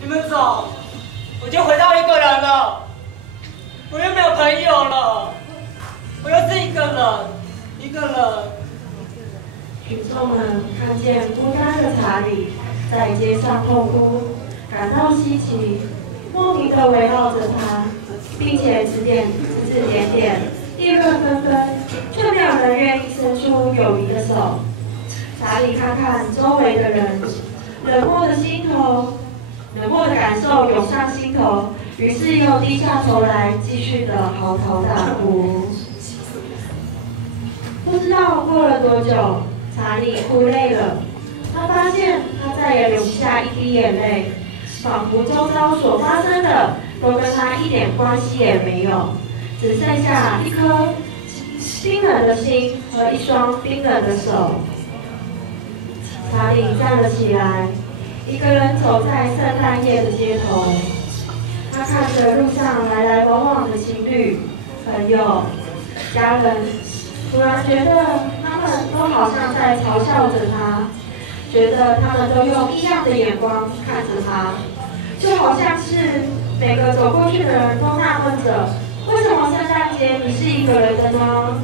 你们走，我就回到一个人了。我又没有朋友了，我又是一个人，一个人。群众们看见孤单的查理在街上痛哭，感到稀奇，莫名地围绕着他，并且指指点点，议论纷纷，却没有人愿意伸出友谊的手。查理看看周围的人，冷漠的感受涌上心头，于是又低下头来，继续的嚎啕大哭。不知道过了多久，查理哭累了，他发现他再也流不下一滴眼泪，仿佛周遭所发生的都跟他一点关系也没有，只剩下一颗冰冷的心和一双冰冷的手。查理站了起来，一个人走在圣诞夜的街头。他看着路上来来往往的情侣、朋友、家人，突然觉得他们都好像在嘲笑着他，觉得他们都用异样的眼光看着他，就好像是每个走过去的人都纳闷着，为什么圣诞节你是一个人的呢？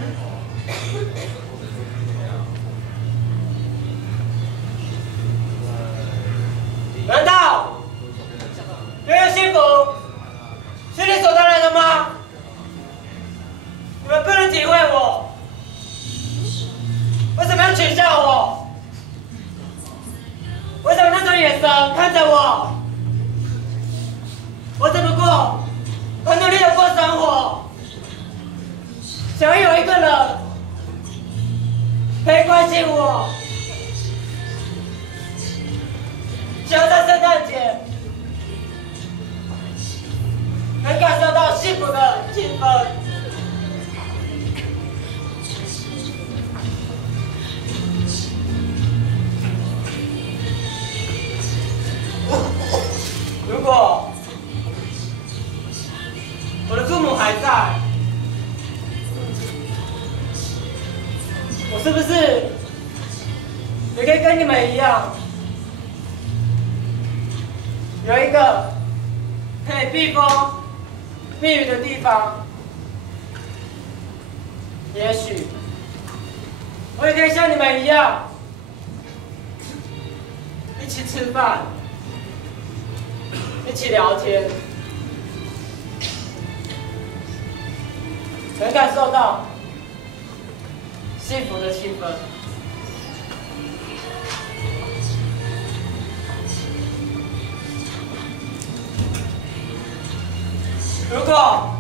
难道拥有幸福是理所当然的吗？你们不能体会我，为什么要取笑我？为什么那种眼神看着我？我怎么过？很努力的过生活，想要有一个人可以关心我。想要在圣诞节能感受到幸福的气氛。如果我的父母还在，我是不是也可以跟你们一样？有一个可以避风避雨的地方，也许我也可以像你们一样，一起吃饭，一起聊天，能感受到幸福的气氛。如果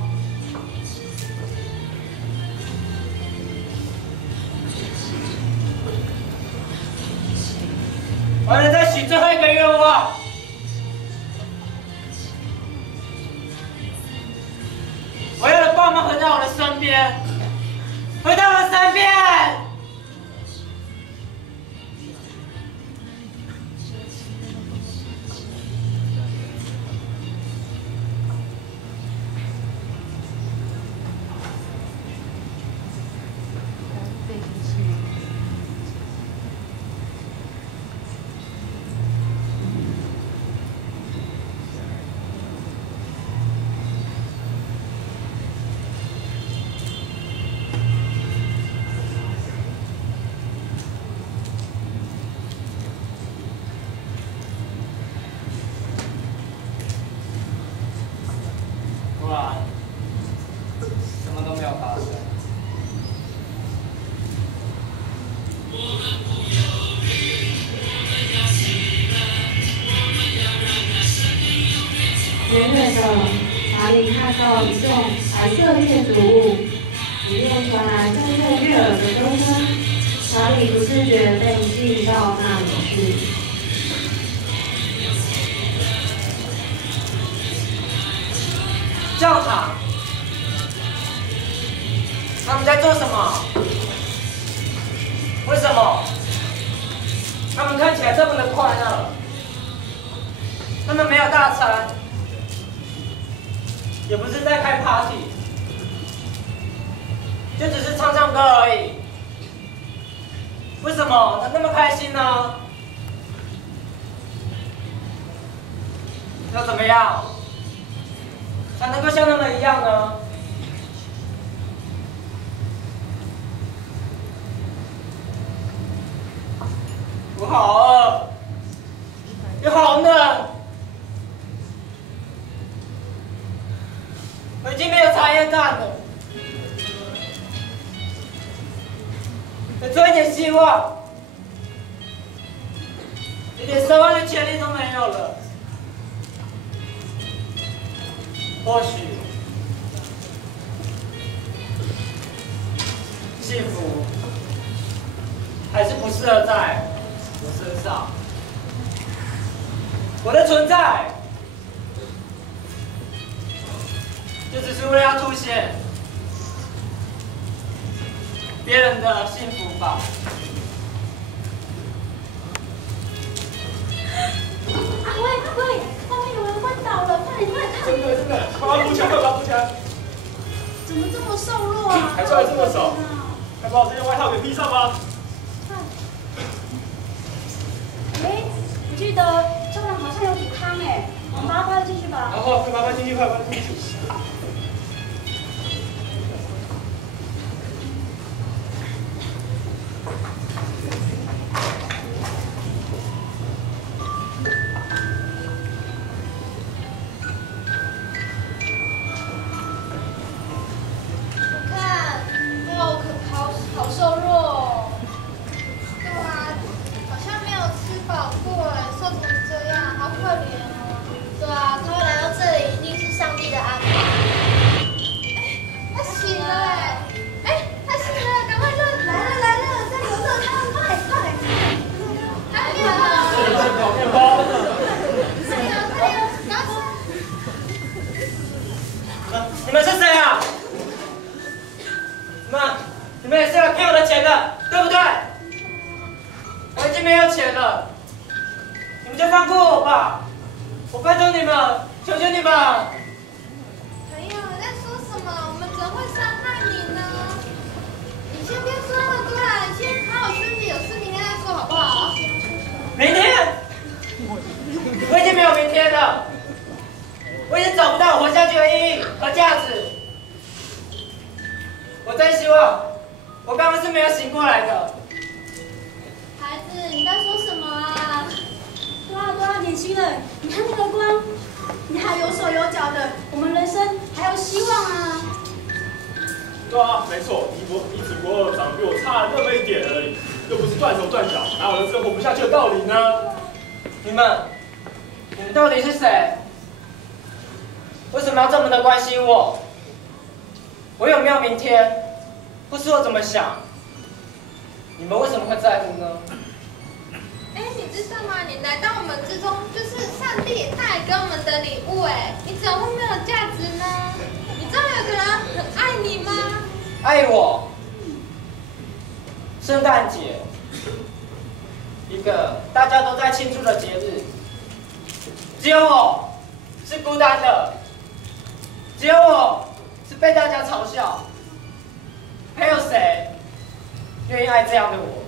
我能再许最后一个愿望，我要的爸妈回到我的身边，回到我的身边。突然，什么都没有发生。远远的，查理看到一栋白色建筑物，里面传来阵阵悦耳的歌声，查理不自觉被吸引到那里去。教堂，他们在做什么？为什么？他们看起来这么的快乐。他们没有大餐，也不是在开 party， 就只是唱唱歌而已。为什么能那么开心呢？要怎么样才能够像他们一样呢？我好饿，又好冷，我已经没有茶叶蛋了，再做一点希望，一点奢望的权利都没有了。或许幸福还是不适合在我身上。我的存在就只是为了要凸显别人的幸福吧。喂，后面有人昏倒了，快点看！真的，快帮扶墙，快帮扶墙！怎么这么瘦弱啊？还穿得这么少，还把我这件外套给披上吗？哎，我记得教堂好像有煮汤哎，我们把它搬进去吧。好，快搬进去，快搬进去。好瘦弱哦。对啊，好像没有吃饱过哎，瘦成这样，好可怜哦。对啊，他会来到这里，一定是上帝的安排。他醒了他醒了，赶快就来了，在流热汤，快！还没有。面包。加油，赶快！你们是谁啊？你们也是来骗我的钱的，对不对？我已经没有钱了，你们就放过我吧！我拜托你们，求求你们！朋友，你在说什么？我们怎么会伤害你呢？你先别说那么多啦，你先好好休息，有事明天再说好不好？明天？我已经没有明天了，我已经找不到活下去的意义和价值。我真希望我刚刚是没有醒过来的。孩子，你在说什么啊？对啊，年轻人，你看那个光，你还有手有脚的，我们人生还有希望啊！对啊，没错，你只不过长得比我差了那么一点而已，又不是断手断脚，哪有人生活不下去的道理呢？你们到底是谁？为什么要这么的关心我？我有没有明天？或是我怎么想？你们为什么会在乎呢？你知道吗？你来到我们之中，就是上帝他来给我们的礼物你怎么会没有价值呢？你知道有个人很爱你吗？爱我。圣诞节，一个大家都在庆祝的节日，只有我是孤单的，只有我是被大家嘲笑，还有谁愿意爱这样的我？